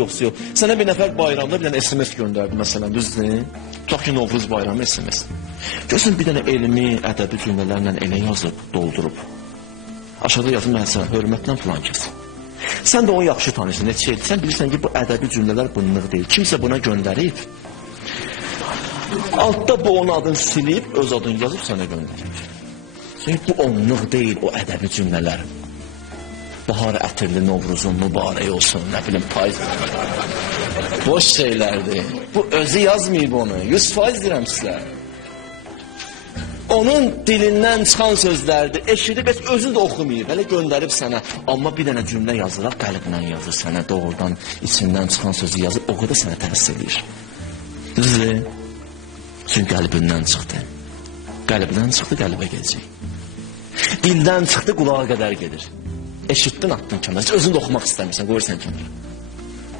Yoxsa yox. Sənə bir nəfər bayramda bir dənə SMS göndərdi məsələn, düzdür? Tutaq ki, Novruz bayramı SMS. Görsən bir dənə elmi, ədəbi cümlələrlə elə yazıb, doldurub. Aşağıda yazıb məsələn, hörmətlə filan kəs. Sən də onu yaxşı tanıyırsan, neçə şeydir. Sən bilirsən ki, bu ədəbi cümlələr bunluq deyil. Kimsə buna göndərib. Altda bu onun adını silib, öz adını yazıb sənə göndərib. Çünki bu onluq deyil, o ədəbi cümlələr. Bahar ətirli Novruzun mübarək olsun, nə bilim, payız. Boş şeylərdir. Bu özü yazmayıb onu, 100% deyirəm sizə. Onun dilindən çıxan sözlərdir, eşidib, heç özü də oxumayıb, hələ göndərib sənə. Amma bir dənə cümlə yazıraq, qəlbdən yazır sənə, doğrudan içindən çıxan sözü yazır, o qədər sənə təsir edir. Düzdür? Çünki qəlbindən çıxdı. Qəlbdən çıxdı, qəlbə gedəcək. Dildən çıxdı, qulağa qədər gedir. Eşitdin, attın kənara. Özün də oxumaq istəmirsən, qoyursan kənara.